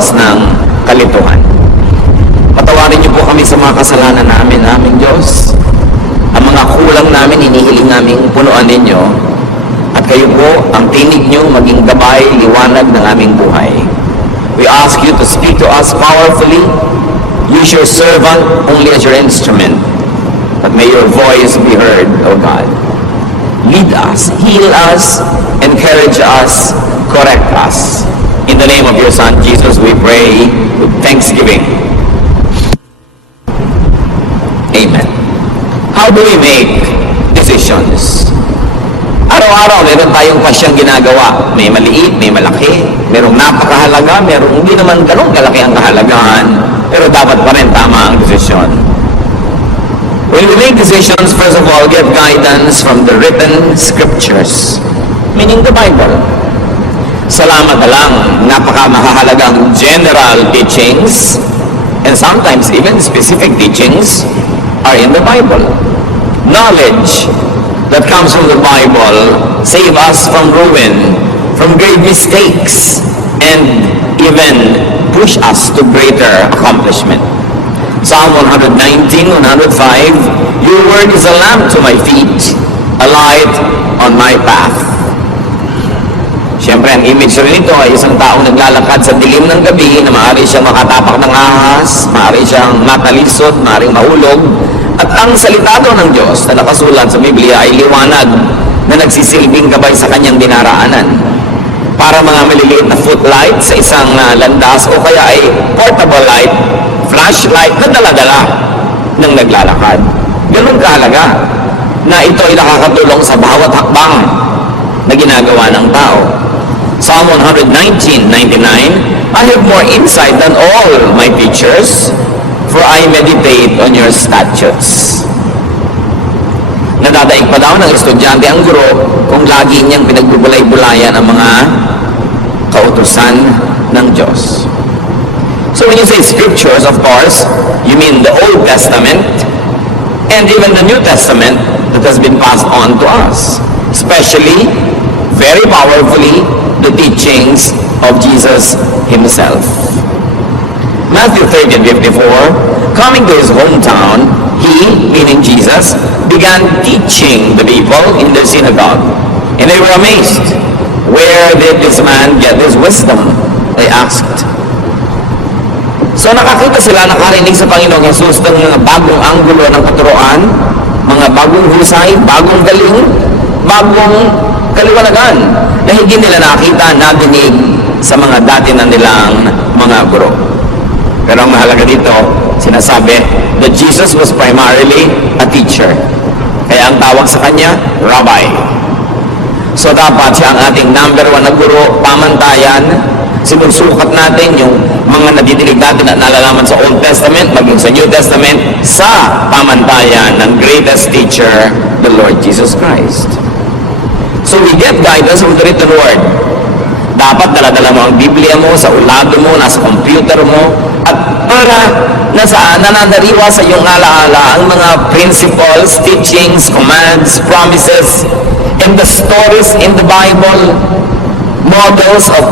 oras ng kalituhan. Patawarin niyo po kami sa mga kasalanan namin, aming Diyos. Ang mga kulang namin, inihiling namin punuan ninyo. At kayo po, ang tinig niyo maging gabay, liwanag ng aming buhay. We ask you to speak to us powerfully. Use your servant only as your instrument. But may your voice be heard, O God. Lead us, heal us, encourage us, correct us. In the name of your Son, Jesus, we pray with thanksgiving. Amen. How do we make decisions? Araw-araw, meron tayong pasyang ginagawa. May maliit, may malaki. Merong napakahalaga, merong hindi naman ganun kalaki ang kahalagahan. Pero dapat pa rin tama ang desisyon. When we make decisions, first of all, get guidance from the written scriptures, meaning the Bible. Salamat na lang, napakamahalagang general teachings, and sometimes even specific teachings, are in the Bible. Knowledge that comes from the Bible save us from ruin, from great mistakes, and even push us to greater accomplishment. Psalm 119, 105, your word is a lamp to my feet, a light on my path. Siyempre, ang image rin ito ay isang taong naglalakad sa dilim ng gabi na maaari siyang makatapak ng ahas, maaari siyang matalisod, maaaring mahulog. At ang salita doon ng Diyos na nakasulat sa Biblia ay liwanag na nagsisilbing gabay sa kanyang dinaraanan. Para mga maliliit na footlight sa isang landas o kaya ay portable light, flashlight na dala-dala ng naglalakad. Ganun kahalaga na ito ay nakakatulong sa bawat hakbang na ginagawa ng tao. Psalm 119:99, I have more insight than all my teachers, for I meditate on your statutes. Nadadaig pa daw ng estudyante ang guro kung lagi niyang pinagbubulay-bulayan ang mga kautusan ng Diyos. So when you say scriptures, of course, you mean the Old Testament and even the New Testament that has been passed on to us. Especially, very powerfully, the teachings of Jesus Himself. Matthew 13:54, coming to His hometown, He, meaning Jesus, began teaching the people in their synagogue. And they were amazed. Where did this man get his wisdom? They asked. So nakakita sila, nakarinig sa Panginoong Jesus ng mga bagong anggulo ng katuruan, mga bagong husay, bagong galing, bagong kaliwanagan na hindi nila nakita, nadinig sa mga dati na nilang mga guro. Pero ang mahalaga dito, sinasabi that Jesus was primarily a teacher. Kaya ang tawag sa kanya, Rabbi. So dapat siya ang ating number 1 na guro, pamantayan. Sinusukat natin yung mga nadidinig natin at nalalaman sa Old Testament, maging sa New Testament, sa pamantayan ng greatest teacher, the Lord Jesus Christ. So we get guidance from the written word. Dapat dala-dala mo ang Biblia mo, sa ulado mo, nasa computer mo, at para nananariwa sa iyong alaala ang mga principles, teachings, commands, promises, and the stories in the Bible, models of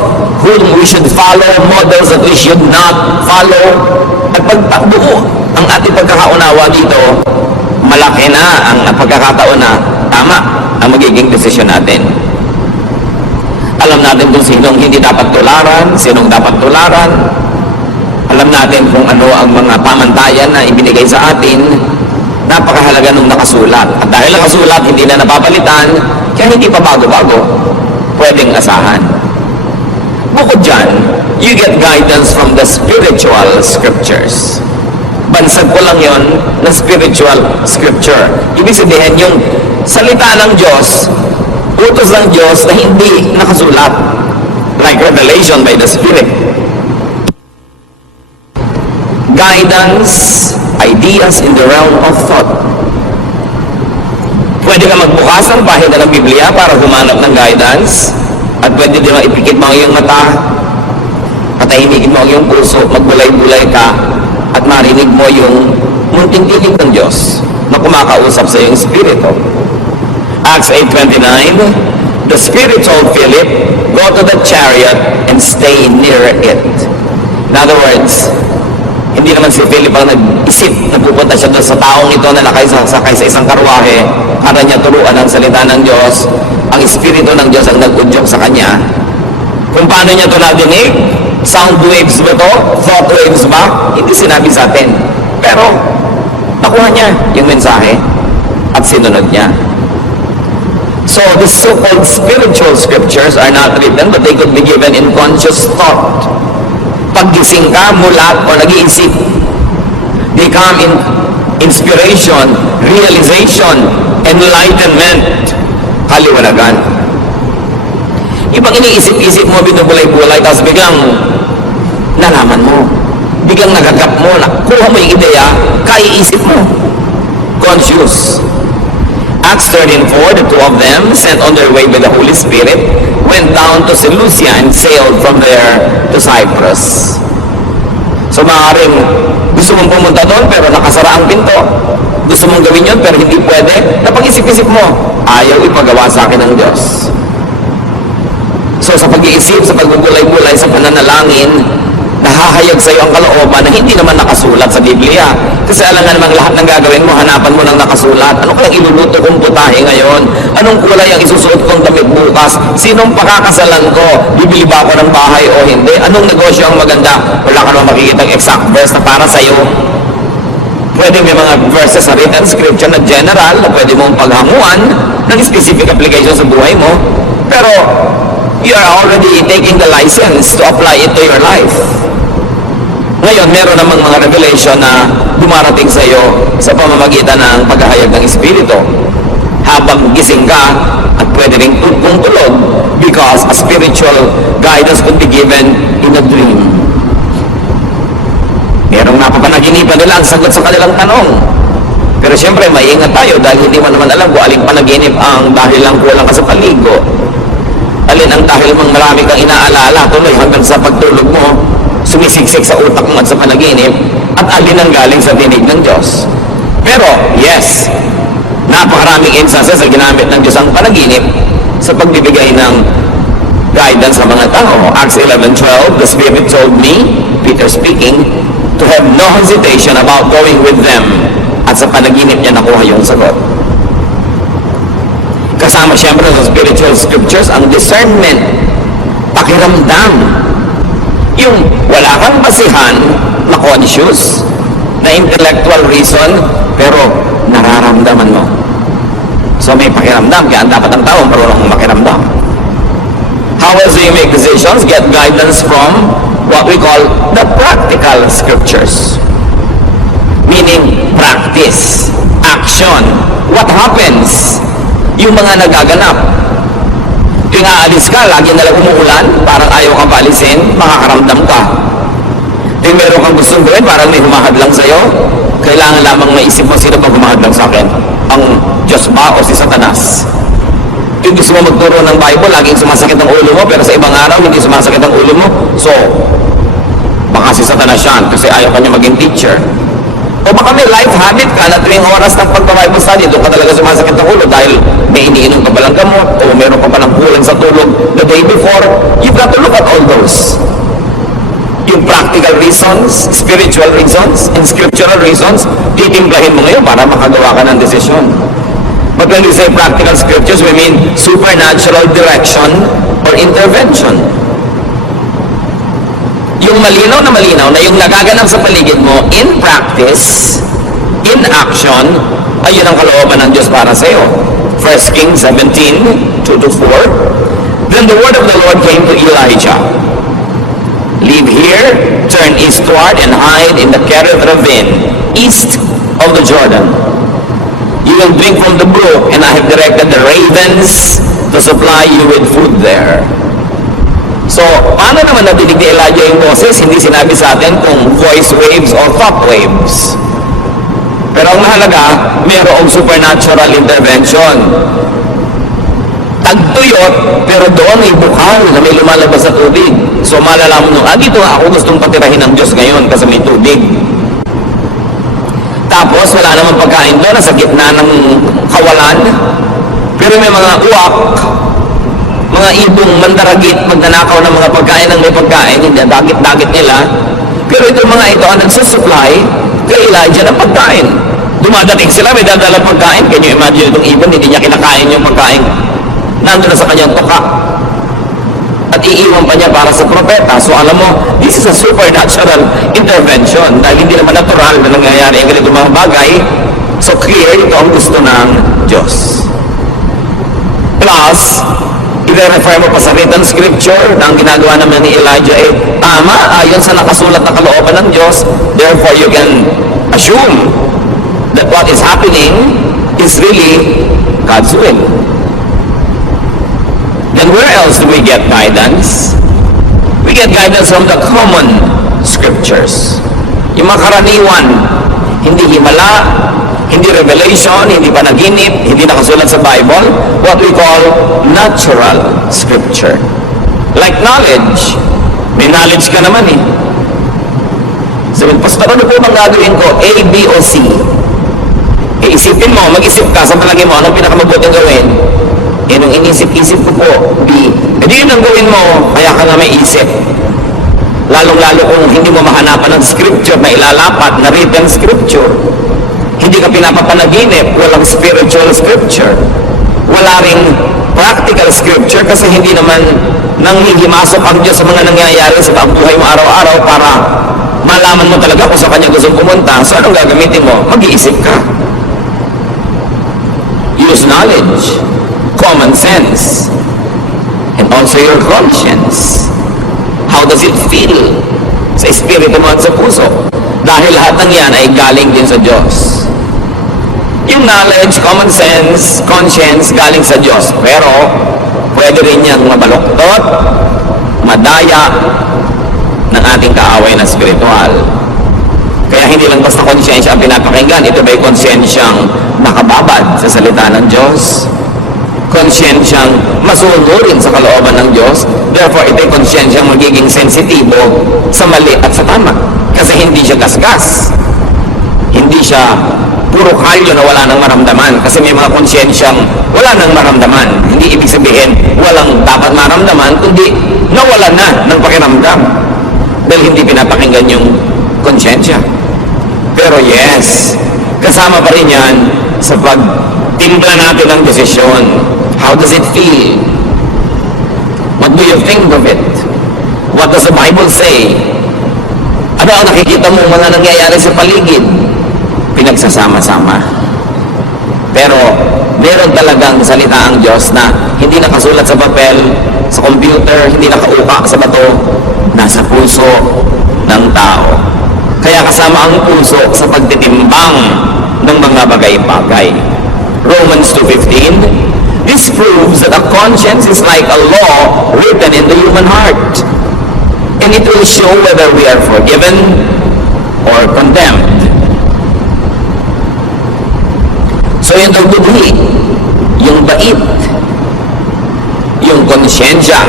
whom we should follow, models that we should not follow. At pagbuo ang ating pagkakaunawa dito, malaki na ang pagkakataon na tama ang magiging desisyon natin. Alam natin kung sinong hindi dapat tularan, sinong dapat tularan. Alam natin kung ano ang mga pamantayan na ibinigay sa atin. Napakahalaga nung nakasulat. At dahil nakasulat, hindi na napapalitan, kaya hindi pa bago-bago pwedeng asahan. Bukod dyan, you get guidance from the spiritual scriptures. Bansag ko lang yon na spiritual scripture. Ibig sabihin, yung salita ng Diyos, utos ng Diyos na hindi nakasulat. Like revelation by the Spirit. Guidance, ideas in the realm of thought. Pwede ka magbukas ng pahina ng Biblia para humanap ng guidance. At pwede din ipikit mo ang iyong mata, patahimikin mo ang iyong puso, magbulay-bulay ka, at marinig mo yung munting tinig ng Diyos na kumakausap sa iyong spirito. Acts 8:29, the Spirit told Philip, go to the chariot and stay near it. In other words, hindi naman si Philip ang nag-isip na pupunta siya doon sa taong ito na nakasakay sa isang karwahe para niya turuan ang salita ng Diyos. Ang Espiritu ng Diyos ang nag-udyok sa kanya. Kung paano niya ito nadinig, sound waves ba ito? Thought waves ba? Hindi sinabi sa atin. Pero, nakuha niya yung mensahe at sinunod niya. So, the so-called spiritual scriptures are not written, but they could be given in conscious thought. Paggising ka, mulat, o nag-iisip, they come in inspiration, realization, enlightenment, kaliwanagan. Ibang iniisip-isip mo, binubulay-bulay, tapos biglang nalaman mo, biglang nagagap mo, nakuha mo yung ideya, kaiisip mo. Conscious. Acts 13:4, the two of them, sent on their way by the Holy Spirit, went down to Seleucia and sailed from there to Cyprus. So maaaring gusto mong pumunta doon pero nakasara ang pinto. Gusto mong gawin yun pero hindi pwede. Napag-isip-isip mo, ayaw ipagawa sa akin ng Diyos. So sa pag-iisip, sa pagbubulay-bulay, sa pananalangin, nahahayag sa iyo ang kalooban na hindi naman nakasulat sa Biblia. Kasi alam nga namang lahat ng gagawin mo, hanapan mo ng nakasulat. Ano kayang iluluto kong putahe ngayon? Anong kulay ang isusuot kong damit bukas? Sinong pakakasalan ko? Bibili ba ako ng bahay o hindi? Anong negosyo ang maganda? Wala ka naman makikita ang exact verse na para sa iyo. Pwede may mga verses sa written scripture na general na pwede mong paghanguan ng specific application sa buhay mo. Pero you are already taking the license to apply it to your life. Ngayon, meron namang mga revelation na dumarating sa iyo sa pamamagitan ng paghahayag ng Espiritu. Habang gising ka at pwede rin kung tulog because a spiritual guidance could be given in a dream. Merong napapanaginipan nila ang sagot sa kanilang tanong. Pero siyempre, maingat tayo dahil hindi mo naman alam kung aling panaginip ang dahil lang kulang ka sa paligo. Alin ang dahil mang marami kang inaalala tuloy hanggang sa pagtulog mo, sumisiksik sa utak mo at sa panaginip, at alin ang galing sa dinig ng Diyos. Pero, yes, napakaraming instances na ginamit ng Diyos ang panaginip sa pagbibigay ng guidance sa mga tao. Acts 11:12, the Spirit told me, Peter speaking, to have no hesitation about going with them. At sa panaginip niya nakuha yung sagot. Kasama siyempre sa spiritual scriptures ang discernment, pakiramdam, yung wala kang basihan na conscious, na intellectual reason, pero nararamdaman mo. So may pakiramdam, kaya dapat ang tao marunong makiramdam. How else do you make decisions? Get guidance from what we call the practical scriptures. Meaning, practice, action. What happens? Yung mga nagaganap. Yung aalis ka, lagi nalang umuulan, parang ayaw kang paalisin, makakaramdam ka. Yung meron kang gustong gawin, parang may humahadlang sa'yo, kailangan lamang maisip mo, sino bang humahadlang sa akin? Ang Diyos ba o si Satanas? Yung gusto mo magturo ng Bible, laging sumasakit ang ulo mo, pero sa ibang araw, hindi sumasakit ang ulo mo. So, baka si Satanas yan, kasi ayaw ka niya maging teacher. O baka may life habit ka na tuwing oras ng pag-Bible study, doon ka talaga sumasakit ng ulo dahil may iniinom ka palang gamot o meron ka pa ng kulang sa tulog the day before. You've got to look at all those. Yung practical reasons, spiritual reasons, and scriptural reasons, titimplahin mo ngayon para makagawa ka ng desisyon. But when we say practical scriptures, we mean supernatural direction or intervention. Yung malinaw na yung nagaganap sa paligid mo in practice, in action, ayun ang kalooban ng Diyos para sa iyo. 1 Kings 17:2-4. Then the word of the Lord came to Elijah. Leave here, turn eastward, and hide in the Kerith ravine, east of the Jordan. You will drink from the brook, and I have directed the ravens to supply you with food there. So, paano naman nadinig ni Elijah yung boses? Hindi sinabi sa atin kung voice waves or thought waves. Pero ang mahalaga, mayroong supernatural intervention. Tagtuyot, pero doon may bukal na may lumalabas sa tubig. So, malalaman nyo, dito nga ako gustong patirahin ng Diyos ngayon kasi may tubig. Tapos, wala namang pagkain doon, nasa gitna ng kawalan. Pero may mga uwak, mga ibong mandaragit, magnanakaw ng mga pagkain ng may pagkain, hindi dagit-dagit nila. Pero itong mga ito ang nagsusupply kay Elijah ng pagkain. Dumadating sila, may dadalang pagkain. Can you imagine itong ibon, hindi niya kinakain yung pagkain. Nandun na sa kanyang tuka. At iiwan pa niya para sa propeta. So alam mo, this is a supernatural intervention. Dahil hindi naman natural na nangyayari ang ganitong mga bagay. So clear, ito ang gusto ng Diyos. Plus, i-refer mo pa sa written scripture na ang ginagawa naman ni Elijah ay tama, ayon sa nakasulat na kalooban ng Diyos. Therefore, you can assume that what is happening is really God's will. Then where else do we get guidance? We get guidance from the common scriptures. Yung mga karaniwan, hindi himala, hindi revelation, hindi panaginip, hindi nakasulat sa Bible, what we call natural scripture. Like knowledge. May knowledge ka naman eh. Sabihin, Pastor, ano po bang gagawin ko? A, B, o C? Isipin mo, mag-isip ka sa palagi mo, anong pinakamabuting gawin? Nung inisip-isip ko po, B. Hindi yun ang gawin mo, kaya ka nga may isip. Lalong-lalo kung hindi mo mahanapan ng scripture na ilalapat, na written scripture. Hindi ka pinapapanaginip, walang spiritual scripture. Wala ring practical scripture kasi hindi naman nanghihimasok ang Diyos sa mga nangyayari sa buhay mo araw-araw para malaman mo talaga kung sa Kanya gusto pumunta. So anong gagamitin mo? Mag-iisip ka. Use knowledge, common sense, and also your conscience. How does it feel sa espiritu mo at sa puso? Dahil lahat ng yan ay galing din sa Diyos. Yung knowledge, common sense, conscience, galing sa Diyos. Pero, pwede rin yan mabaluktot, madaya ng ating kaaway na spiritual. Kaya hindi lang basta konsyensya ang pinapakinggan. Ito ba'y konsyensyang nakababad sa salita ng Diyos? Konsyensyang masunurin sa kalooban ng Diyos? Therefore, ito'y konsyensyang magiging sensitibo sa mali at sa tama. Kasi hindi siya gasgas. Hindi siya puro kalyo na wala nang maramdaman. Kasi may mga konsyensyang wala nang maramdaman. Hindi ibig sabihin walang dapat maramdaman, kundi nawala na ng pakiramdam. Dahil hindi pinapakinggan yung konsyensya. Pero yes, kasama pa rin yan sa pagtimpla natin ng desisyon. How does it feel? What do you think of it? What does the Bible say? Ano ang nakikita mo mga nangyayari sa paligid? Pinagsasama-sama. Pero meron talagang salita ang Diyos na hindi nakasulat sa papel, sa computer, hindi nakauka sa bato, nasa puso ng tao. Kaya kasama ang puso sa pagtitimbang ng mga bagay-bagay. Romans 2:15, this proves that a conscience is like a law written in the human heart, and it will show whether we are forgiven or condemned. So yung budhi, yung bait, yung konsyensya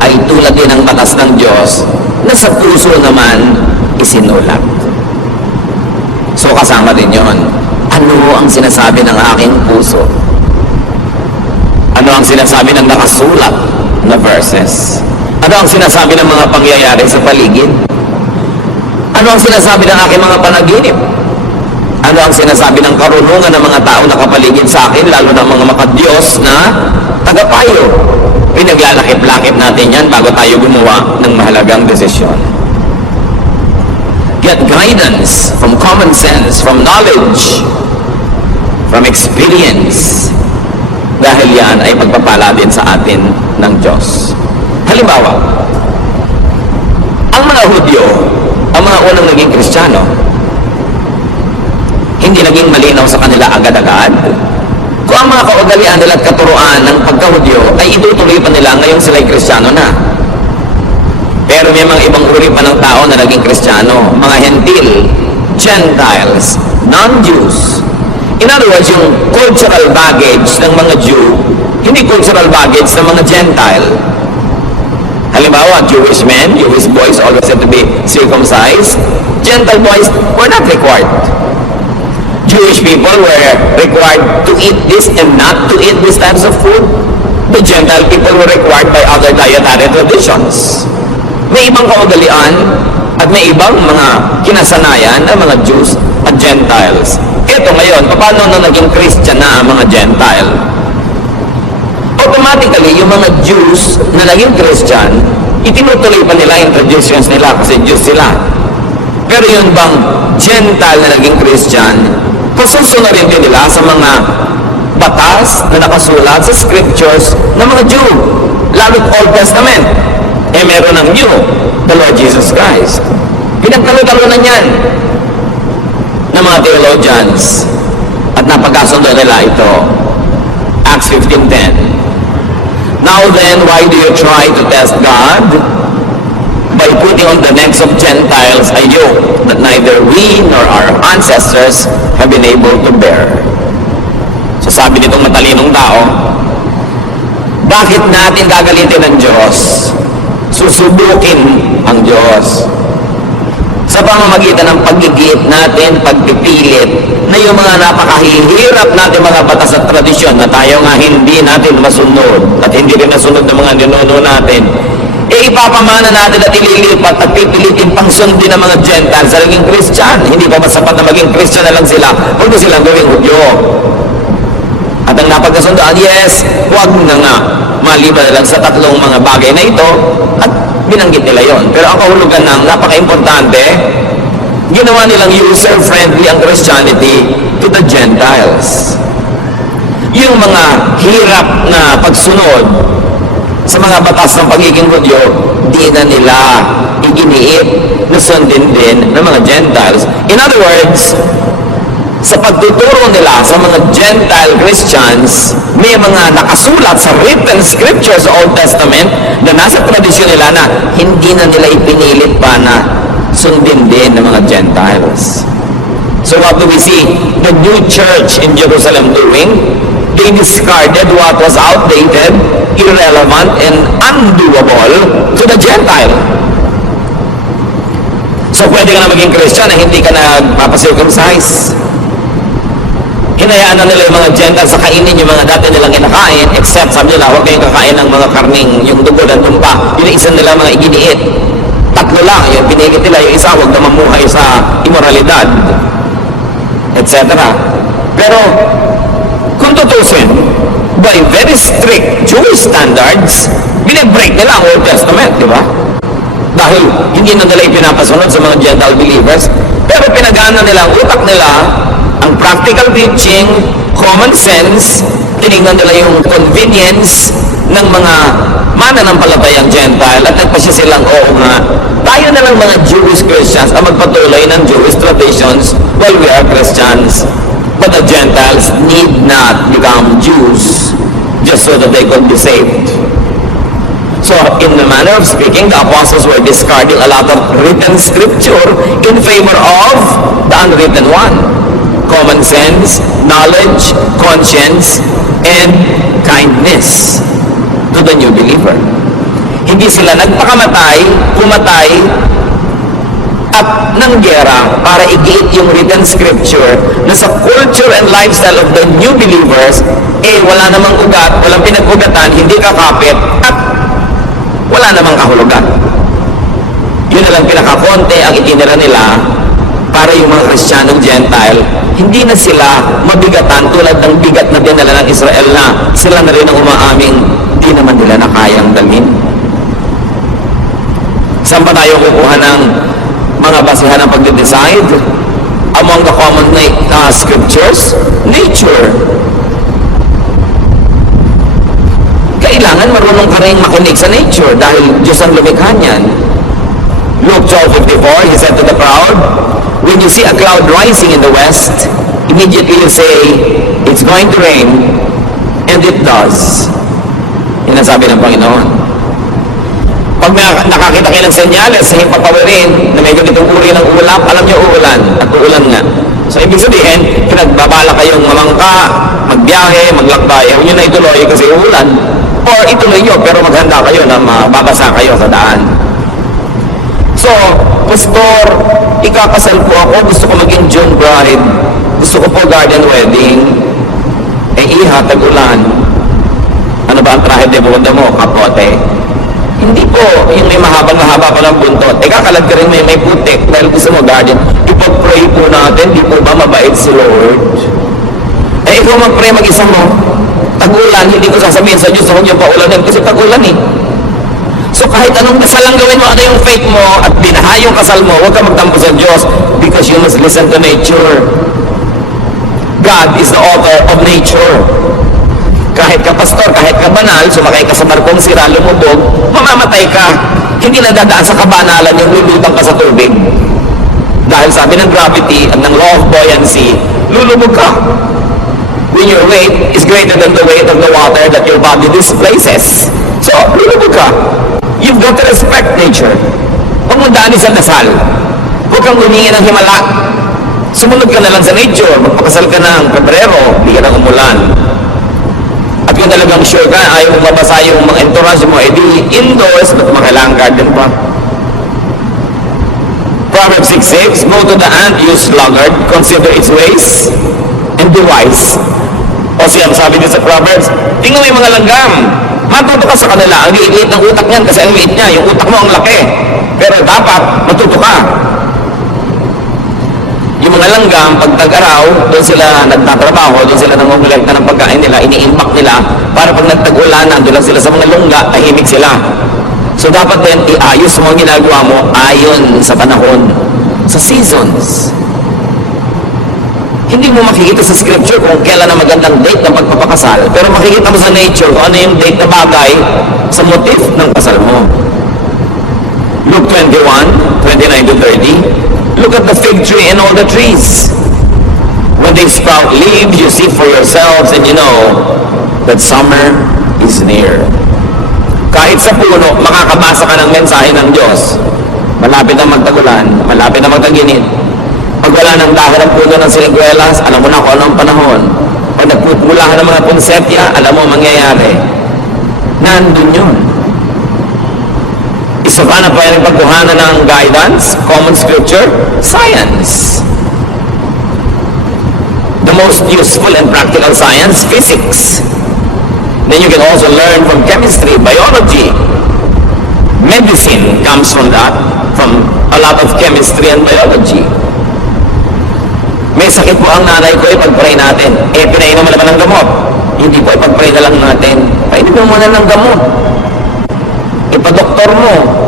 ay tulad din ng batas ng Diyos na sa puso naman isinulat. So kasama din yon. Ano ang sinasabi ng aking puso? Ano ang sinasabi ng nakasulat na verses? Ano ang sinasabi ng mga pangyayari sa paligid? Ano ang sinasabi ng aking mga panaginip? Ano ang sinasabi ng karunungan ng mga tao na kapaligid sa akin, lalo ng mga makadiyos na tagapayo? Pinaglalakip-lakip natin yan bago tayo gumawa ng mahalagang desisyon. Get guidance from common sense, from knowledge, from experience. Dahil yan ay pagpapala din sa atin ng Diyos. Halimbawa, ang mga Hudyo, ang mga unang naging Kristiyano, hindi naging malinaw sa kanila agad-agad. Kung ang mga kaugalian nila at katuruan ng pagka-Hudyo ay itutuloy pa nila ngayong sila'y Kristiyano na. Pero may mga ibang uri pa ng tao na naging Kristiyano, mga Hentil, Gentiles, non-Jews. In other words, yung cultural baggage ng mga Jew, hindi cultural baggage ng mga Gentile. Halimbawa, Jewish men, Jewish boys always had to be circumcised. Gentile boys were not required. Jewish people were required to eat this and not to eat these types of food. the Gentile people were required by other dietary traditions. May ibang kaugalian at may ibang mga kinasanayan ng mga Jews at Gentiles. Ito ngayon, paano na naging Christian na ang mga Gentile? Automatically, yung mga Jews na naging Christian, itinutuloy pa nila yung traditions nila kasi Jews sila. Pero yun bang Gentile na naging Christian, pasusunod rin nila sa mga batas na nakasulat sa scriptures ng mga Jew, lalo't Old Testament. Meron ng New, the Lord Jesus Christ. Pinagkalo-kalo na yan ng mga theologians at napagkasundo nila ito. Acts 15:10. Now then, why do you try to test God? By putting on the necks of Gentiles a yoke that neither we nor our ancestors have been able to bear. So sabi nitong matalinong tao, bakit natin gagalitin ng Diyos? Susubukin ang Diyos sa pamamagitan ng paggigiit natin, pagpipilit na yung mga napakahihirap natin mga batas at tradisyon na tayo nga hindi natin masunod at hindi rin nasunod ng mga ninuno natin, ipapamana natin at ililipat at pipilitin pang sundin ng mga Gentiles sa naging Christian. Hindi pa masapat na maging Christian na lang sila, huwag na silang gawing Hudyo. At ang napagkasundoan, yes, huwag na nga maliban na lang sa tatlong mga bagay na ito at binanggit nila yon. Pero ang kahulugan ng napaka-importante, ginawa nilang user-friendly ang Christianity to the Gentiles. Yung mga hirap na pagsunod sa mga batas ng pagiging Hudyo, di na nila iginiit na sundin din ng mga Gentiles. In other words, sa pagtuturo nila sa mga Gentile Christians, may mga nakasulat sa written scriptures sa Old Testament na nasa tradisyon nila na hindi na nila ipinilit pa na sundin din ng mga Gentiles. So what do we see? The new church in Jerusalem doing? They discarded what was outdated, irrelevant, and undoable to the Gentile. So pwede ka na maging Christian na hindi ka nagpapacircumcise. Hinayaan na nila yung mga Gentiles sa kainin yung mga dati nilang kinakain, except sabi nila, huwag kayong kakain ng mga karning, yung dugo ng tumpa. Yung isa nila mga iginiit. Tatlo lang, yung pinilit nila, yung isa huwag na mamuhay sa immoralidad, etc. Pero, kung tutusin, by very strict Jewish standards, binibreak nila ang Old Testament, di ba? Dahil hindi na nila ipinapasunod sa mga Gentile believers, pero pinagana nila ang utak nila, ang practical teaching, common sense, tinignan nila yung convenience ng mga mananampalatayang Gentile at nagpasya silang, oo nga, tayo na lang mga Jewish Christians ang magpatuloy ng Jewish traditions while we are Christians. But the Gentiles need not become Jews just so that they could be saved. So, in the manner of speaking, the apostles were discarding a lot of written scripture in favor of the unwritten one. Common sense, knowledge, conscience, and kindness to the new believer. Hindi sila pumatay, at ng gera para igiit yung written scripture na sa culture and lifestyle of the new believers, wala namang ugat, walang pinag-ugatan, hindi kakapit, at wala namang kahulugan. Yun na lang pinakakonte ang itinira nila para yung mga Kristiyanong Gentile, hindi na sila mabigatan tulad ng bigat na dinala ng Israel na sila na rin ang umaaming di naman nila na kayang dalhin. Saan pa tayo kukuha ng mga basihan ng pagde-decide? Among the common scriptures, nature. Kailangan marunong ka rin makinig sa nature dahil Diyos ang lumikha niyan. Luke 12:54, he said to the crowd, when you see a cloud rising in the west, immediately you say, it's going to rain, and it does. Yan ang sabi ng Panginoon. Pag nakakita kayo ng senyales sa himpapawirin na may ganitong uri ng ulap, alam niyo uulan, at uulan nga. So, ibig sabihin, pinagbabala kayong mamangka, magbiyahe, maglakbay, huwag nyo na ituloy kasi uulan. Or ituloy nyo, pero maghanda kayo na mababasa kayo sa daan. So, Pastor, ikakasal po ako, gusto ko maging June bride, gusto ko po garden wedding, iha, tag-ulan. Ano Ano ba ang trahe de boda mo? Kapote. Hindi po, yung may mahaba pa ng buntot. Kakalad ka rin may putik dahil gusto mo guardian. Ipag-pray po natin, di po ba mabait si Lord? Ikaw mag-pray mag-isa mo. Tag-ulan, hindi ko sasabihin sa Diyos na huwag niyong paulanin kasi tag-ulan eh. So kahit anong kasal lang gawin mo, ano yung faith mo at binaha yung kasal mo, huwag ka magtampo sa Diyos because you must listen to nature. God is the author of nature. Kahit ka pastor, kahit ka banal, sumakay ka sa barkong sira, lumubog, mamamatay ka. Hindi na dadaan sa kabanalan yung lulutang ka sa tubig. Dahil sabi ng gravity at ng law of buoyancy, lulubog ka. When your weight is greater than the weight of the water that your body displaces. So, lulubog ka. You've got to respect nature. Huwag mong daanin sa dasal. Huwag kang humingi ng himala. Sumunod ka na lang sa nature. Magpakasal ka ng Pebrero, hindi ka nang umulan. At kung talagang sure ka, ayaw mong mabasa yung mga entourage mo, edi indoors, ba't makailangan garden pa? Proverbs 6:6, go to the ant, you sluggard, consider its ways, and be wise. O siya, sabi din sa Proverbs, tingnan mo yung mga langgam. Matuto ka sa kanila. Ang liit ng utak niyan kasi ang liit niya. Yung utak mo ang laki. Pero dapat, matuto ka. Yung mga langgam, pag tag-araw, doon sila nagtatrabaho, doon sila nangungulekta ng pagkain nila, ini-impact nila, para pag nagtag-ulan, nandun lang sila sa mga lungga, tahimik sila. So dapat din, iayos mo ang ginagawa mo ayon sa panahon, sa seasons. Hindi mo makikita sa scripture kung kailan ang magandang date ng pagpapakasal, pero makikita mo sa nature kung ano yung date na bagay sa motif ng kasal mo. Luke 21:29-30. Look at the fig tree and all the trees. When they sprout leaves, you see for yourselves and you know that summer is near. Kahit sa puno, makakabasa ka ng mensahe ng Diyos. Malapit na magtagulan, malapit na magtaginit. Pag wala ng dahon ng puno ng siniguelas, alam mo na kung anong panahon. Pag nagpupulahan ng mga ponsepya, alam mo mangyayari. Nandun yun. Isa pa na pwedeng pagkuhanan ng guidance, common scripture, science. The most useful and practical science, physics. Then you can also learn from chemistry, biology. Medicine comes from that, from a lot of chemistry and biology. May sakit po ang nanay ko, ipag-pray natin. Pinainom mo naman ng gamot. Hindi po, ipag-pray na lang natin. Painom mo muna ng gamot. Ipa-doktor mo.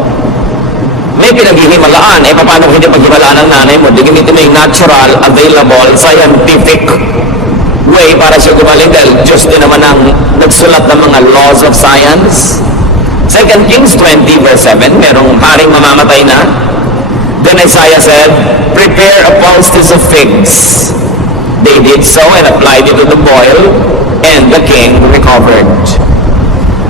May pinaghihimalaan. Paano hindi paghimalaan ng nanay mo? Di gamitin mo yung natural, available, scientific way para siya gumaling dahil Diyos din naman ang nagsulat ng mga laws of science. 2 Kings 20:7, merong paring mamamatay na. Then Isaiah said, prepare a poultice of figs. They did so and applied it to the boil, and the king recovered.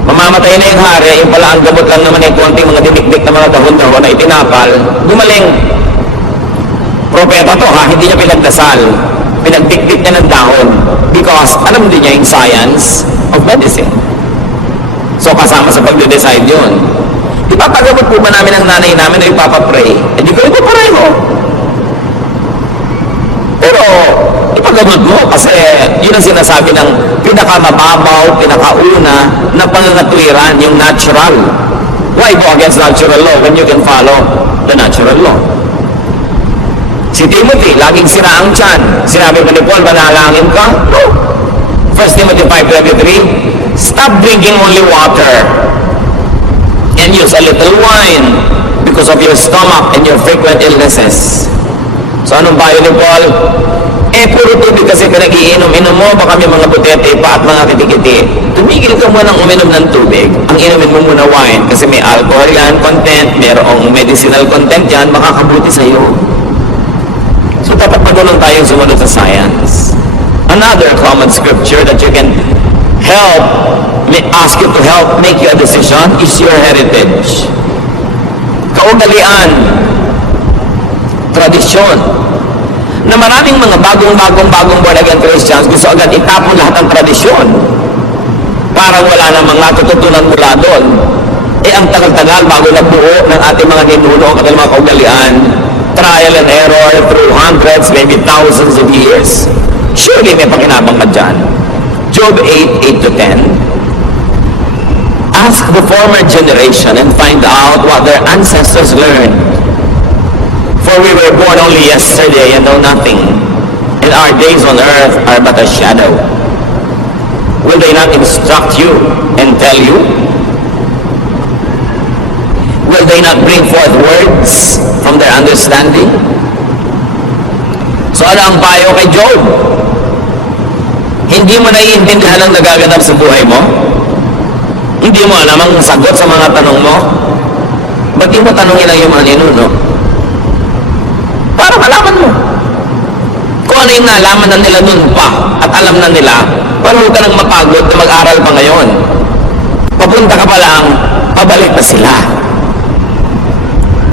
Mamamatay na yung hari, yung pala ang gamot lang naman yung konting mga dinikdik na mga dahon-dahon na itinapal, gumaling. Propeta to ha, hindi niya pinagdasal. Pinagdikdik niya ng dahon because alam din niya yung science of medicine. So kasama sa pagde-decide yun. Ipapagamot po ba namin ang nanay namin o ipapapray? Hindi ko ipapareho. Pero ipagamot mo kasi yun ang sinasabi ng pinakamababaw, pinakauna na pangangatwiran, yung natural. Why go against natural law when you can follow the natural law? Si Timothy, laging sira ang tiyan. Sinabi ba ni Paul, manalangin ka? No. 1 Timothy 5:23, stop drinking only water and use a little wine because of your stomach and your frequent illnesses. So anong bayo ni Paul? Puro tubig kasi pinag-iinom-inom mo, baka may mga butete pa at mga kitikiti. Tumigil ka muna ng uminom ng tubig. Ang inumin mo muna wine kasi may alcohol yan, content, mayroong medicinal content yan, makakabuti sa'yo. So dapat matulong tayong sumunod sa science. Another common scripture that you can ask you to help make your decision is your heritage. Kaugalian, tradisyon, na maraming mga bagong born again Christians gusto agad itapon lahat ng tradisyon. Parang wala namang natututunan mula doon. Ang tagal-tagal bago nabuo ng ating mga ninuno ang kanilang mga kaugalian, trial and error through hundreds, maybe thousands of years. Surely may pakinabang ka dyan. Job 8:8-10. Ask the former generation and find out what their ancestors learned. For we were born only yesterday and know nothing, and our days on earth are but a shadow. Will they not instruct you and tell you? Will they not bring forth words from their understanding? So ano ang payo kay Job? Hindi mo naiintindihan ang nagaganap sa buhay mo? Hindi mo alam ang sagot sa mga tanong mo? Ba't di mo tanongin lang yung mga ninuno? Para malaman mo. Kung ano yung nalaman na nila nun pa at alam na nila, para huwag ka nang mapagod na mag-aral pa ngayon. Papunta ka pa lang, pabalik na sila.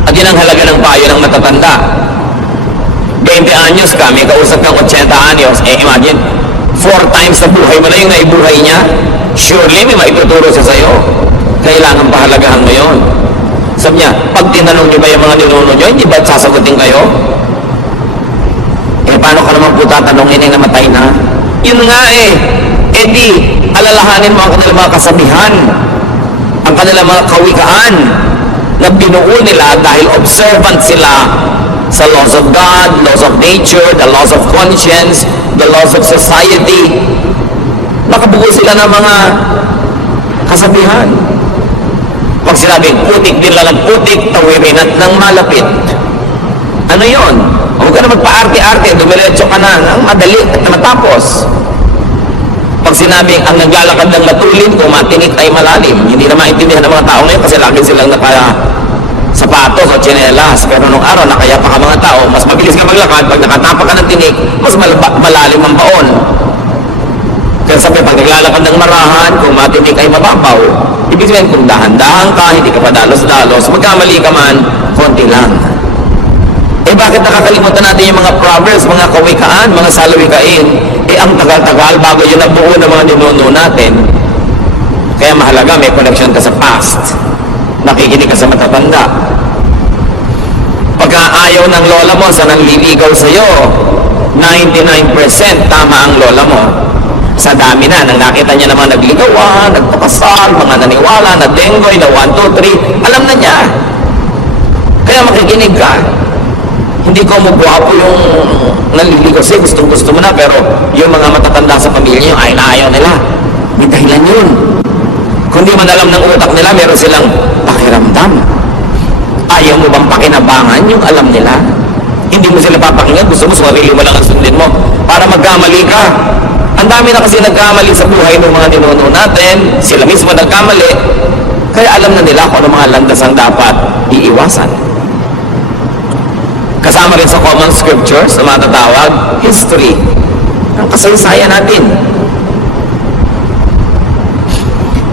At yun ang halaga ng payo ng matatanda. 20 anyos ka, may kausap kang 80 anyos, imagine, 4 times sa buhay mo na yung naibuhay niya, surely may maituturo siya sa'yo. Kailangan pahalagahan mo yun. Sabi niya, pag tinanong niyo ba yung mga ninuno niyo, hindi ba sasagutin kayo? Paano ka naman po tatanungin ay namatay na? Yun nga di, alalahanin mo ang kanilang mga kasabihan, ang kanilang mga kawikaan, na binuo nila dahil observant sila sa laws of God, laws of nature, the laws of conscience, the laws of society. Nakabuo sila ng mga kasabihan. Pag sinabing putik din lang ng putik, tawirin at ng malapit. Ano yon? Huwag ka na magpa-arte-arte, dumiretso ka na ng madali at matapos. Pag sinabing ang naglalakad ng matulin, kung matinik ay malalim, hindi na maintindihan ng mga tao ngayon kasi lagi silang sapatos o tsinelas. Pero nung araw, nakayapa ka mga tao, mas mabilis ka maglakad. Pag nakatapa ka ng tinik, mas malalim ang baon. Kaya sabi, pag naglalakad ng marahan, kung matinik ay mababaw. Ibig sabihin, kung dahan-dahan ka, hindi ka pa dalos-dalos, magkamali ka man, konti lang. Bakit nakakalimutan natin yung mga proverbs, mga kawikaan, mga salawikain? Ang tagal-tagal bago yun nabuo ng mga ninuno natin. Kaya mahalaga, may connection ka sa past. Nakikinig ka sa matatanda. Pagka ayaw ng lola mo sa nanliligaw sa'yo, 99% tama ang lola mo. Sa dami na, nang nakita niya naman nagligawan, nagpapasal, mga naniwala, na denggoy, na 1, 2, 3, alam na niya. Kaya makikinig ka. Hindi ko magwapo yung naliligaw sa'yo, gusto mo na, pero yung mga matatanda sa pamilya nyo, ay naayaw nila. May dahilan yun. Kung di man alam ng utak nila, meron silang pakiramdam. Ayaw mo bang pakinabangan yung alam nila? Hindi mo sila papakinggan, gusto mo sarili mo lang ang sundin mo para magkamali ka. Ang dami na kasi nagkamali sa buhay ng mga ninuno natin, sila mismo nagkamali, kaya alam na nila kung ano mga landas ang dapat iiwasan. Kasama rin sa common scriptures na matatawag, history. Ang kasaysayan natin.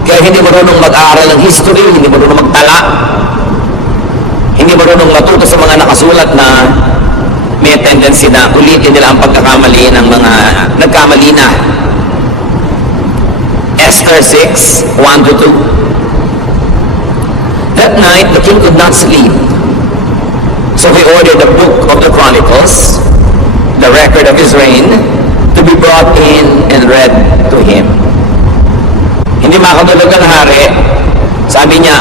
Kaya hindi marunong mag-aaral ng history, hindi marunong magtala, hindi marunong matuto sa mga nakasulat na may tendency na ulitin nila ang pagkakamali ng mga nagkamali na. Esther 6, 1-2. That night, the king could not sleep. So he ordered the book of the Chronicles, the record of his reign, to be brought in and read to him. Hindi makatulog ang hari. Sabi niya,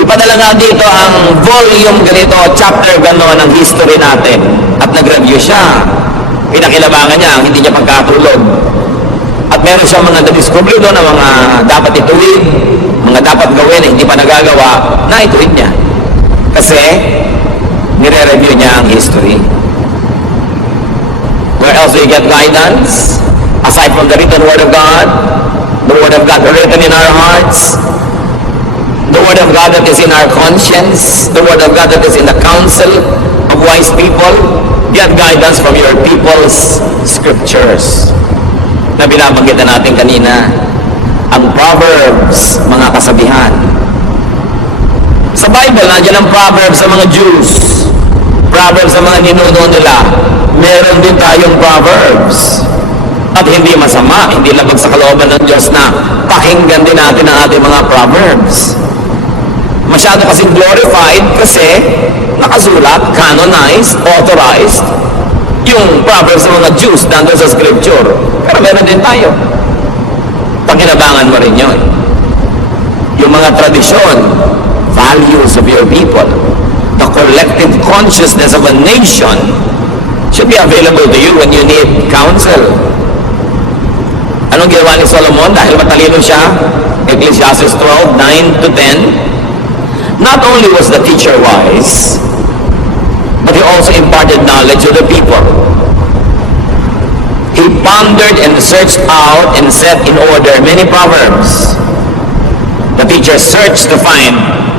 ipadala nga dito ang volume ganito, chapter gano'n ng history natin. At nag-review siya. Pinakilabangan niya ang hindi niya pagkatulog. At meron siya mga na-discover doon na mga dapat ituwid, mga dapat gawin na hindi pa nagagawa, na ituwid niya. Kasi, nire-review niya ang history. Where else do you get guidance? Aside from the written Word of God, the Word of God written in our hearts, the Word of God that is in our conscience, the Word of God that is in the counsel of wise people, get guidance from your people's scriptures. Na binabanggit natin kanina, ang Proverbs, mga kasabihan. Sa Bible, nandiyan ang Proverbs sa mga Jews, Proverbs sa mga ninuno nila. Meron din tayong Proverbs. At hindi masama, hindi labag sa kalooban ng Diyos na pakinggan din natin ang ating mga Proverbs. Masyado kasing glorified kasi nakasulat, canonized, authorized, yung Proverbs ng mga Jews nandun sa Scripture. Pero meron din tayo. Pakinabangan mo rin yun. yung mga tradisyon, values of your people, the collective consciousness of a nation should be available to you when you need counsel. Anong ginawa ni Solomon? Dahil matalino siya, Ecclesiastes 12, 9 to 10, not only was the teacher wise, but he also imparted knowledge to the people. He pondered and searched out and set in order many proverbs. The teacher searched to find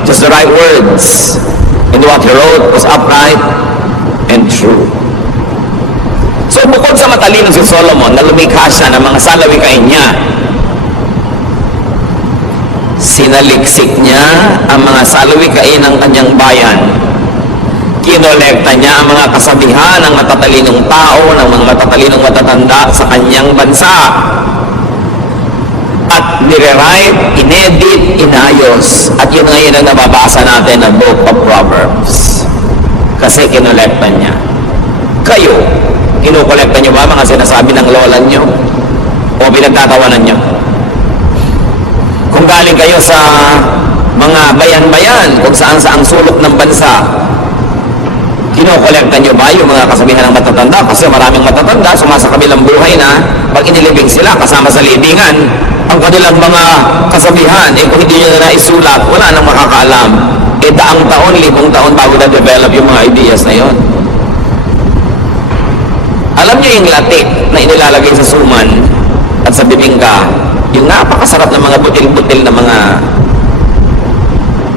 just the right words, and what he wrote was upright and true. So bukod sa matalino si Solomon na lumikha siya ng mga salawikain niya, sinaliksik niya ang mga salawikain ng kanyang bayan. Kinolekta niya ang mga kasabihan ng matatalinong tao, ng mga matatalinong matatanda sa kanyang bansa. At nire-write, inedit, inayos. At yun ngayon ang nababasa natin na Book of Proverbs. Kasi kinolekta niya. Kayo, kinukolekta niyo ba mga sinasabi ng lola niyo? O pinagtatawanan niyo? Kung galing kayo sa mga bayan-bayan, kung saan sa ang sulok ng bansa, kinokolekta nyo ba yung mga kasabihan ng matatanda? Kasi maraming matatanda, sumasa kabilang buhay na pag inilibing sila kasama sa libingan, ang kanilang mga kasabihan, kung hindi nyo na naisulat, wala nang makakaalam. Daang taon, 5 taon bago na-develop yung mga ideas na yon. Alam nyo yung latik na inilalagay sa suman at sa bibingka, yung napakasarap ng mga butil-butil na mga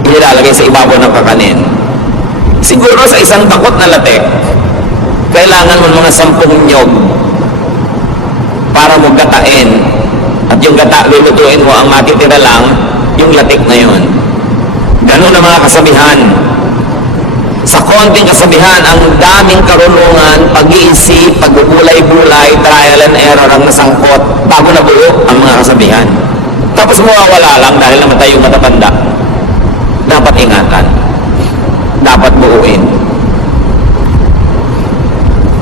inilalagay sa ibabaw ng kakanin. Siguro sa isang takot na latik, kailangan mo mga 10 nyog para mo gatain. At yung gata, lulutuin mo, ang matitira lang, yung latik na yun. Ganun ang mga kasabihan. Sa konting kasabihan, ang daming karunungan, pag-iisip, pagbubulay-bulay, trial and error ang nasangkot bago nabuo ang mga kasabihan. Tapos mawawala lang dahil namatay yung matatanda. Dapat ingatan. Dapat buuin.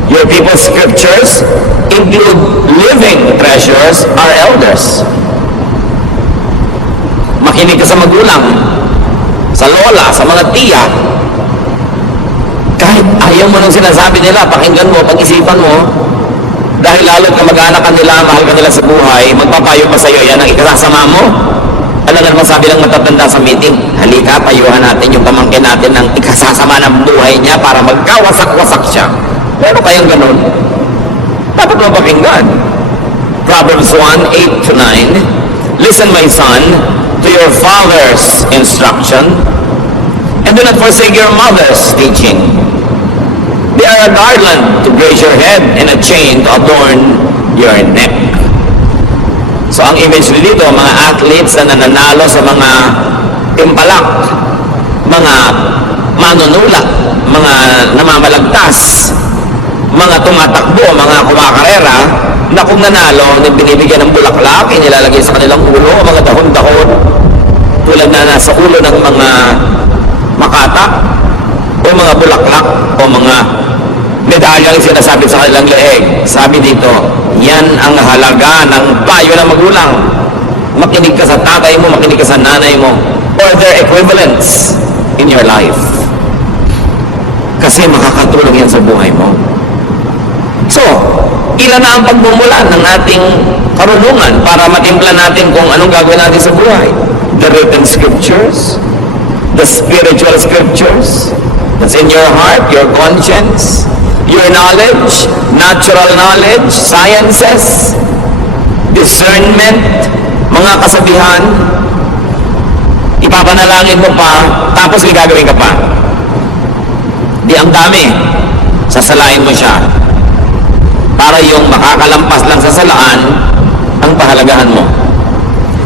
Your people's scriptures include living treasures, our elders. Makinig ka sa magulang, sa lola, sa mga tiya. Kahit ayaw mo nang sinasabi nila, pakinggan mo, pag-isipan mo, dahil lalo't na mag-anak ka nila, mahal ka nila sa buhay, magpapayo pa sa'yo, yan ang ikasasama mo. Ano nga naman sabi ng matatanda sa meeting? Halika, payuhan natin yung pamangkin natin ng ikasasama ng buhay niya para magkawasak-wasak siya. Meron kayong ganun? Dapat mo pakinggan. Proverbs 1, 8 to 9. Listen, my son, to your father's instruction, and do not forsake your mother's teaching. They are a garland to grace your head and a chain to adorn your neck. So ang image dito, mga athletes na nananalo sa mga timpalak, mga manunulak, mga namamalagtas, mga tumatakbo, mga kumakarera, na kung nanalo, binibigyan ng bulaklak, inilalagay sa kanilang ulo, mga dahon-dahon, tulad na nasa ulo ng mga makata, o mga bulaklak, o mga medalyang sinasabi sa kanilang leeg. Sabi dito, yan ang halaga ng payo ng magulang. Makinig ka sa tatay mo, makinig ka sa nanay mo, or their equivalents in your life. Kasi makakatulong yan sa buhay mo. So, ilan na ang pagmumulan ng ating karunungan para matimpla natin kung anong gagawin natin sa buhay? The written scriptures, the spiritual scriptures, that's in your heart, your conscience, your knowledge, natural knowledge, sciences, discernment, mga kasabihan, ipapanalangin mo pa, tapos may gagawin ka pa. Di ang dami, sasalain mo siya. Para yung makakalampas lang sa salaan, ang pahalagahan mo.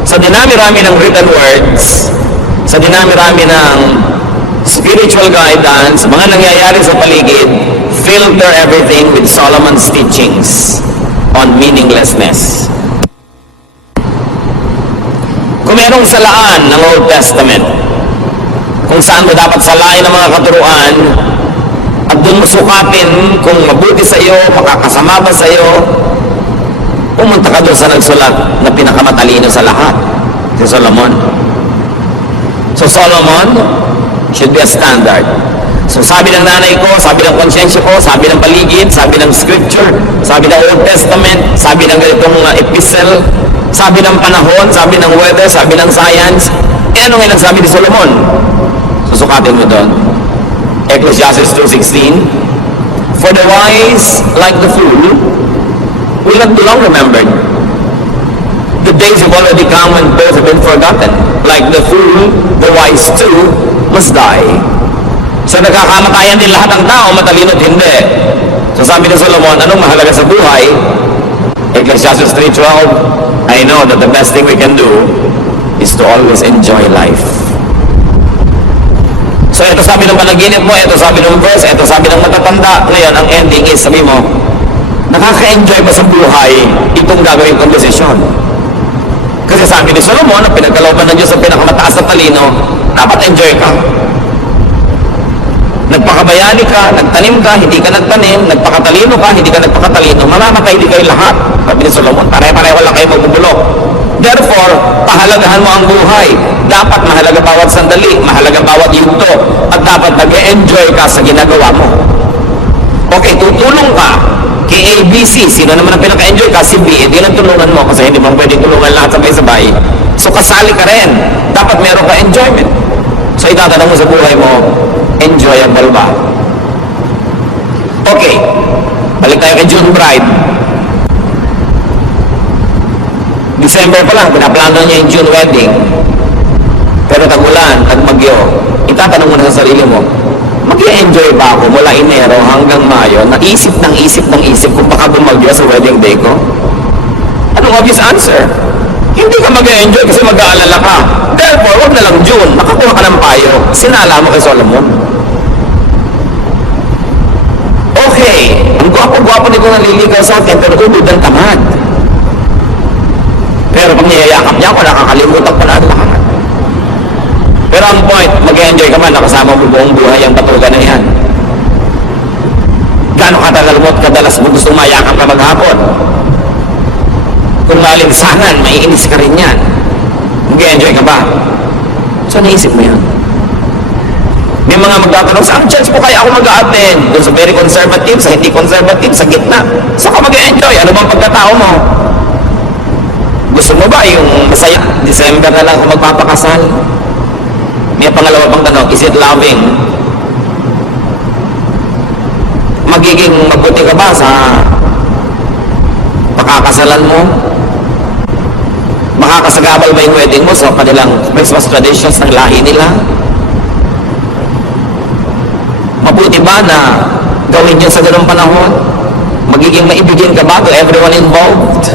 Sa dinami-rami ng written words, sa dinami-rami ng spiritual guidance, mga nangyayari sa paligid, filter everything with Solomon's teachings on meaninglessness. Kung merong salaan ng Old Testament, kung saan mo dapat salain ang mga katuruan, at doon mo sukatin kung mabuti sa iyo, makakasama ba sa iyo, pumunta ka doon sa nagsulat na pinakamatalino sa lahat, si Solomon. So Solomon should be a standard. So sabi ng nanay ko, sabi ng konsyensya ko, sabi ng paligid, sabi ng scripture, sabi ng Old Testament, sabi ng ganitong epistle, sabi ng panahon, sabi ng weather, sabi ng science. Ano nga sabi ni Solomon? Susukatin mo doon. Ecclesiastes 2:16, for the wise, like the fool, will not be long remembered. The days have already come when both have been forgotten. Like the fool, the wise too must die. So nagkakamatayan din lahat ng tao, matalino't hindi. So sabi ni Solomon, anong mahalaga sa buhay? Ecclesiastes 3:12, I know that the best thing we can do is to always enjoy life. So ito sabi ng panaginip mo, ito sabi ng verse, ito sabi ng matatanda. Ngayon, ang ending is, sabi mo, nakaka-enjoy ba sa buhay itong gagawin kong desisyon? Kasi sabi ni Solomon, ang pinagkalooban ng Diyos sa pinakamataas na talino, dapat enjoy ka. Nagpakabayani ka, nagtanim ka, hindi ka nagtanim, nagpakatalino ka, hindi ka nagpakatalino, mamamatay di kayo lahat. Sabi ni Solomon, pare-pareho lang kayo magbubulok. Therefore, pahalagahan mo ang buhay. Dapat mahalaga bawat sandali, mahalaga bawat yugto, at dapat nag-enjoy ka sa ginagawa mo. Okay, tutulong ka kay ABC. Sino naman ang pinaka-enjoy ka? Si B. Hindi lang tulungan mo kasi hindi mo pwedeng tulungan lahat sabay-sabay. So kasali ka rin. Dapat meron ka enjoyment. So itatanong mo sa buhay mo, enjoyable ba? Okay, balik tayo kay June Bride. December pa lang, pinaplano niya yung June wedding. Pero tag-ulan, tag-bagyo, itatanong mo na sa sarili mo, mag-i-enjoy ba ako mula Enero hanggang Mayo na isip kung baka bumagyo sa wedding day ko? Anong obvious answer? Hindi ka mag-enjoy kasi mag-aalala ka. Therefore, wag na lang June, nakakuha ka ng payo. Sinala mo kay Solomon. Okay, ang gwapo-gwapo nito naliligaw sa akin, pero ubod ang tamad. Pero pag niyayakap niya ako, nakakalimutan ko na ang lahat. Pero ang point, mag-enjoy ka man, nakasama mo buong buhay ang batugan na yan. Gano'ng katagal mo at kadalas mo gustong mayakap ka maghapon? Kung maalinsangan, maiinis ka rin yan. Mag-enjoy ka ba? So, naisip mo yan. May mga magtatanong, saan chance po kaya ako mag-a-attend? Doon sa very conservative, sa hindi conservative, sa gitna. Saan ka mag-enjoy? Ano bang pagkatao mo? Gusto mo ba yung masaya? December na lang kung magpapakasal? May pangalawa pang tanong, is it loving? Magiging mabuti ka ba sa pakakasalan mo? Makakasagabal ba yung wedding mo sa kanilang Christmas traditions ng lahi nila? Mabuti ba na gawin yun sa ganung panahon? Magiging maibigin ka ba to everyone involved?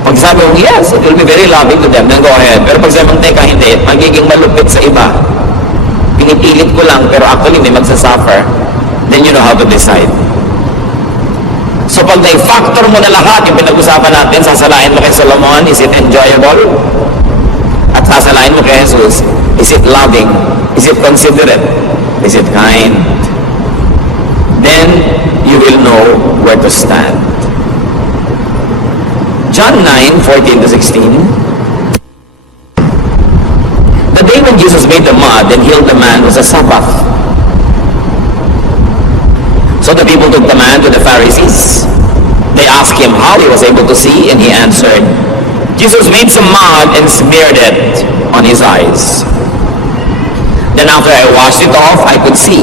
Pag sabi mo, yes, it will be very loving to them, then go ahead. Pero pag sabi mo, teka, hindi, magiging malupit sa iba. Pinipilit ko lang, pero actually may magsasuffer. Then you know how to decide. So pag na-factor mo na lahat, yung pinag-usapan natin, sasalain mo kay Solomon, is it enjoyable? At sasalain mo kay Jesus, is it loving? Is it considerate? Is it kind? Then you will know where to stand. John 9:14-16. The day when Jesus made the mud and healed the man was a Sabbath. So the people took the man to the Pharisees. They asked him how he was able to see, and he answered, Jesus made some mud and smeared it on his eyes. Then after I washed it off, I could see.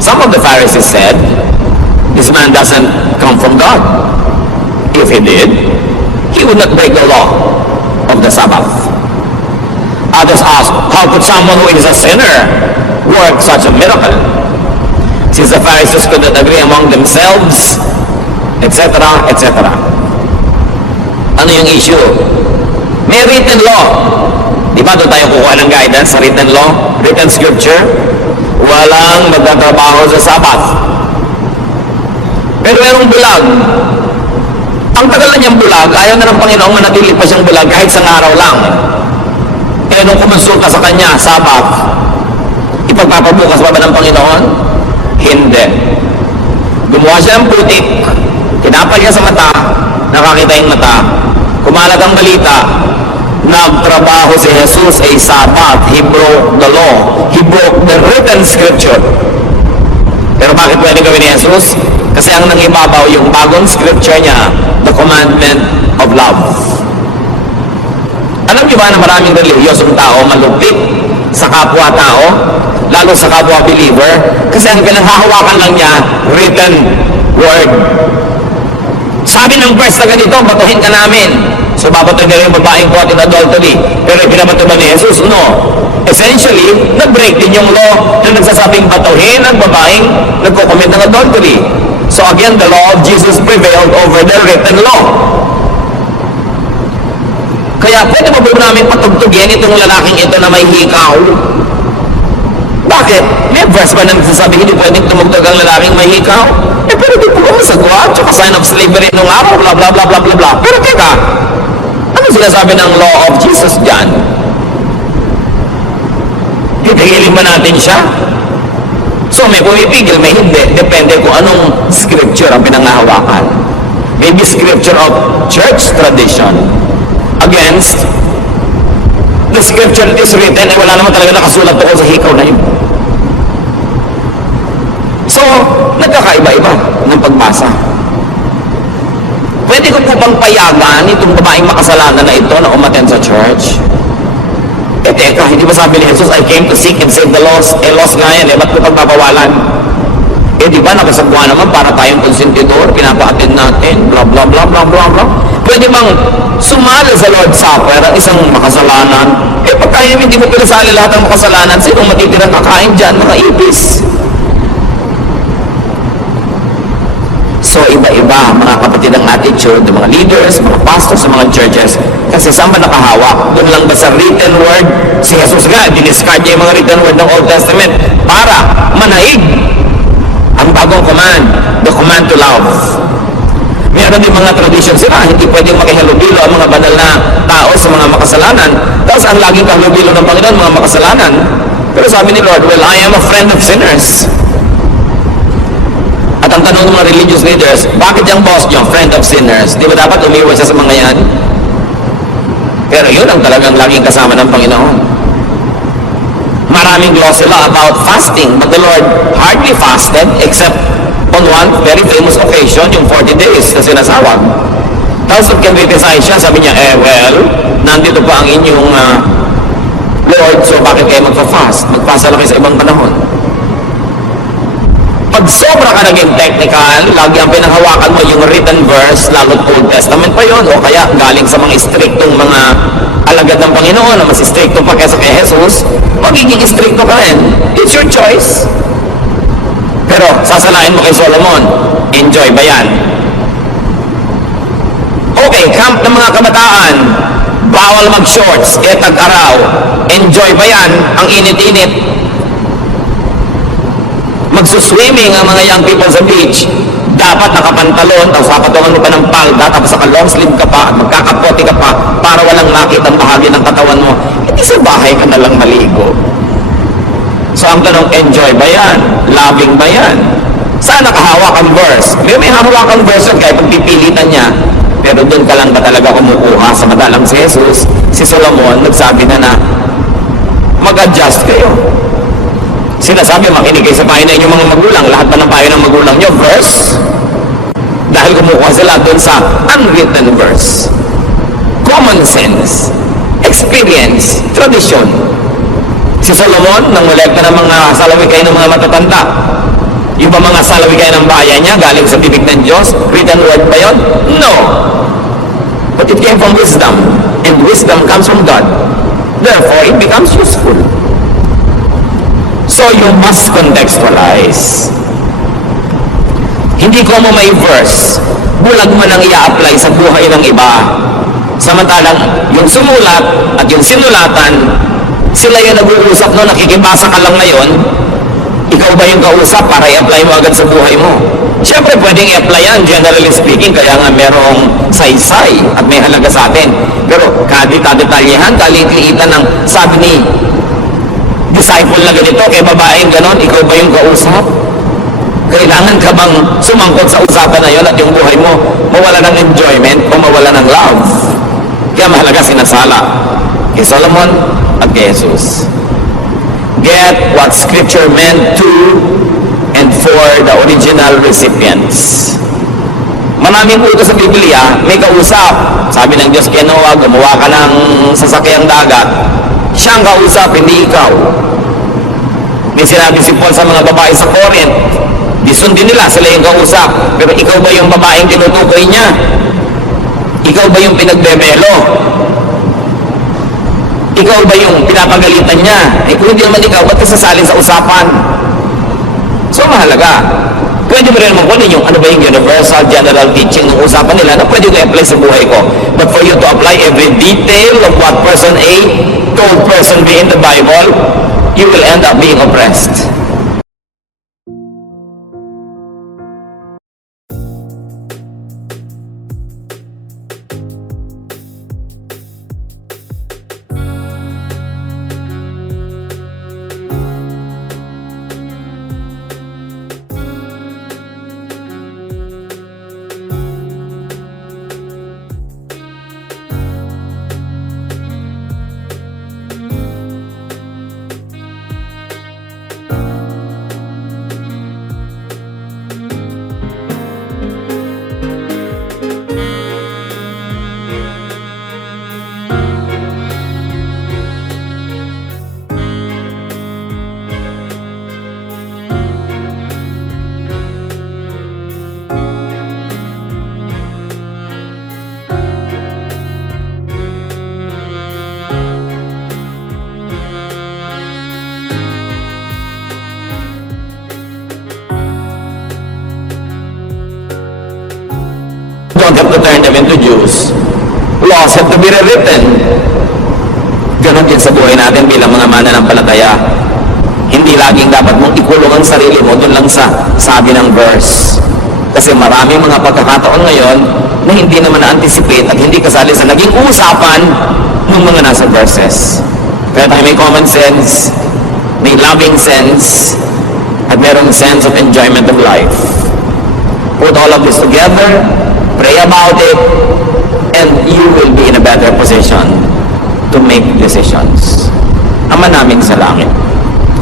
Some of the Pharisees said, this man doesn't come from God. If he did, he would not break the law of the Sabbath. Others asked, how could someone who is a sinner work such a miracle? Since the Pharisees could not agree among themselves, etc., etc. Ano yung issue? May written law. Di ba doon tayo kukuha ng guidance sa written law? Written scripture? Walang magtatrabaho sa Sabbath. Pero merong bulag. Ang tagal na niyang bulag, ayaw na ng Panginoong manatili pa siyang bulag kahit sa araw lang. Kaya nung kumonsulta sa kanya, Sabbath, ipagpapabukas pa ba ng Panginoon? Hindi. Gumawa siya ng putik, tinapal niya sa mata, nakakita yung mata, kumalat ang balita, nagtrabaho si Jesus ay Sabbath. He broke the law. He broke the written scripture. Pero bakit pwede gawin ni Jesus? Kasi ang nangibabaw yung bagong scripture niya, the commandment of love. Alam niyo ba na maraming relihiyosong tao malupit sa kapwa-tao, lalo sa kapwa-believer, kasi ang pinanghahawakan lang niya, written word. Sabi ng verse na ganito, batuhin ka namin. So babatuhin nila yung babaeng caught in adultery. Pero ibinabato ba ni Jesus? No. Essentially, nag-break din yung law na nagsasabing batuhin ang babaeng nagko-commit ng adultery. So again, the law of Jesus prevailed over the written law. Kaya pwede ba namin patugtugin itong lalaking ito na may hikaw? Bakit? May verse ba na nagsasabi hindi pwedeng tumugtog ang lalaking may hikaw? Pero di po kami sagwa, tsaka sign of slavery nung araw, bla bla bla bla bla bla. Pero teka, ano sinasabi ng law of Jesus dyan? Titigilin ba natin siya? So may pumipigil, may hindi. Depende kung anong scripture ang pinangahawakan. Maybe scripture of church tradition against the scripture that is written, eh wala naman talaga nakasulat tungkol sa hikaw na yun. So, nagkakaiba-iba ng pagbasa. Pwede ko po bang payagan itong babaeng makasalanan na ito na umattend sa church? Eh teka, hindi ba sabi ni Jesus, I came to seek and save the lost? Eh lost nga yan, eh ba't ko pagpapawalan? Eh di ba nakasagwa naman para tayong konsentidor, pinapa-attend natin, blah blah blah blah blah blah. Pwede bang sumali sa Lord's Supper ang isang makasalanan? Eh pagka hindi mo pinasali lahat ng makasalanan, sinong matitirang kakain dyan? Mga ibis. So iba-iba mga kapatid ang attitude ng mga leaders, mga pastors sa mga churches. Kasi saan ba nakahawak? Doon lang ba sa written word? Si Jesus nga, diniscard niya yung mga written word ng Old Testament para manaig ang bagong command, the command to love. Meron din mga tradition sila, hindi pwedeng makihalubilo ang mga banal na tao sa mga makasalanan. Tapos ang laging kahalubilo ng Panginoon, mga makasalanan. Pero sabi ni Lord, well, I am a friend of sinners. At ang tanong ng mga religious leaders, bakit yung boss niyo, friend of sinners? Di ba dapat umiwas siya sa mga yan? Pero yun ang talagang laging kasama ng Panginoon. Maraming law sila about fasting, but the Lord hardly fasted except on one very famous occasion, yung 40 days na sinasawag. Tapos nag-criticize siya, sabi niya, well, nandito pa ang inyong Lord, so bakit kayo magpa-fast? Magpasa lang kayo sa ibang panahon. Pag sobra ka naging technical, lagi ang pinanghawakan mo yung written verse, lalo Old Testament pa yon, o kaya galing sa mga striktong mga alagad ng Panginoon na mas stricto pa kaysa kay Jesus, magiging stricto ka rin. It's your choice. Pero sasalain mo kay Solomon, enjoy ba yan? Okay, camp ng mga kabataan, bawal mag-shorts, tag-araw, enjoy ba yan? Ang init-init. Magsuswimming ang mga young people sa beach, dapat nakapantalon, tapos papatungan mo pa ng palda, tapos saka long sleeve ka pa, at magkakapote ka pa, para walang makita ang bahagi ng katawan mo. Hindi sa bahay ka na lang maligo. So ang tanong, enjoy ba yan? Loving ba yan? Saan nakahawak ang verse? May hawak ang verse kaya pagpipilitan niya, pero doon ka lang ba talaga kumukuha? Samantalang si Jesus, si Solomon, nagsabi na mag-adjust kayo. Sinasabi, makinig kayo sa payo na inyong mga magulang. Lahat pa ng payo ng magulang nyo, verse. Dahil kumukuha sila doon sa unwritten verse. Common sense, experience, tradition. Si Solomon, nang molekta ng mga salawikay ng mga matatanda. Yung ba mga salawikay ng bayan niya, galing sa bibig ng Diyos? Written word ba yun? No. But it came from wisdom. And wisdom comes from God. Therefore, it becomes useful. So you must contextualize. Hindi ko mo may verse, bulag mo nang i-apply sa buhay ng iba. Samantalang yung sumulat at yung sinulatan, sila yung nag-uusap no, nakikibasa ka lang ngayon, ikaw ba yung kausap para i-apply mo agad sa buhay mo? Siyempre pwedeng i-apply yan, generally speaking, kaya nga merong saysay at may halaga sa atin. Pero kadita-detalyehan, kalit-liitan ng sabi ni disciple na ganito, kay babaeng ganon, ikaw ba yung kausap? Kailangan ka bang sumangkot sa usapan na yun at yung buhay mo mawala ng enjoyment o mawala ng love? Kaya mahalaga sinasala. kay Solomon at kay Jesus. Get what Scripture meant to and for the original recipients. Maraming utos sa Biblia, may kausap. Sabi ng Diyos kay Noah, gumawa ka ng sasakyang dagat. Siya ang kausap, hindi ikaw. May sinabi si Paul sa mga babae sa Corinth, di sundin nila, sila yung kausap. Pero ikaw ba yung babaeng tinutukoy niya? Ikaw ba yung pinagbebelo? Ikaw ba yung pinapagalitan niya? Eh kung hindi naman ikaw, ba't ka sasali sa usapan? So mahalaga. Pwede mo rin naman kunin yung ano ba yung universal general teaching ng usapan nila na pwede ko i-apply sa buhay ko. But for you to apply every detail of what person A told person B in the Bible, you will end up being oppressed. Don't have to turn them into Jews. Laws have to be rewritten. Ganon din sa buhay natin bilang mga mananampalataya. Hindi laging dapat mong ikulong ang sarili mo doon lang sa sabi ng verse. Kasi maraming mga pagkakataon ngayon na hindi naman na-anticipate at hindi kasali sa naging usapan ng mga nasa verses. Kaya tayo may common sense, may loving sense, at merong sense of enjoyment of life. Put all of this together, pray about it, and you will be in a better position to make decisions. Ama namin sa langit,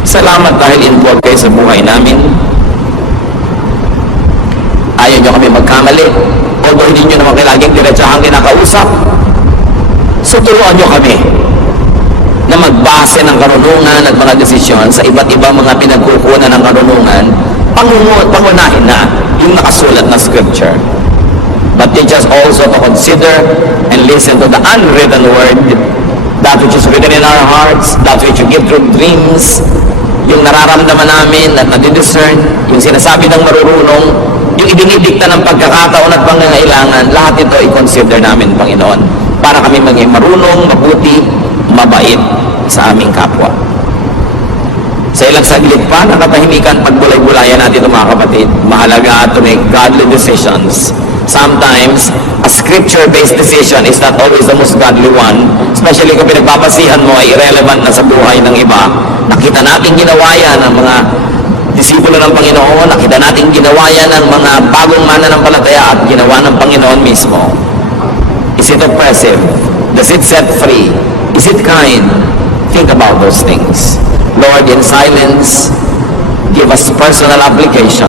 salamat dahil involved kayo sa buhay namin. Ayaw nyo kami magkamali, although hindi nyo naman laging diretsahang kinakausap. So turuan nyo kami na magbase ng karunungan at mga desisyon sa iba't ibang mga pinagkukunan ng karunungan, pangunahin na yung nakasulat na scripture. But teach us also to consider and listen to the unwritten word, that which is written in our hearts, that which you give through dreams, yung nararamdaman namin at nadidiscern, yung sinasabi ng marurunong, yung idinidikta ng pagkakataon at pangangailangan, lahat ito i-consider namin, Panginoon, para kami maging marunong, mabuti, mabait sa aming kapwa. Sa ilang saglit pa, nakatahimikan pagbulay-bulayan natin ito mga kapatid. Mahalaga to make godly decisions. Sometimes, a scripture-based decision is not always the most godly one, especially kung pinagbabasihan mo ay irrelevant na sa buhay ng iba. Nakita natin ginawa yan ng mga disipulo ng Panginoon, nakita natin ginawa yan ng mga bagong mananampalataya at ginawa ng Panginoon mismo. Is it oppressive? Does it set free? Is it kind? Think about those things. Lord, in silence, give us personal application.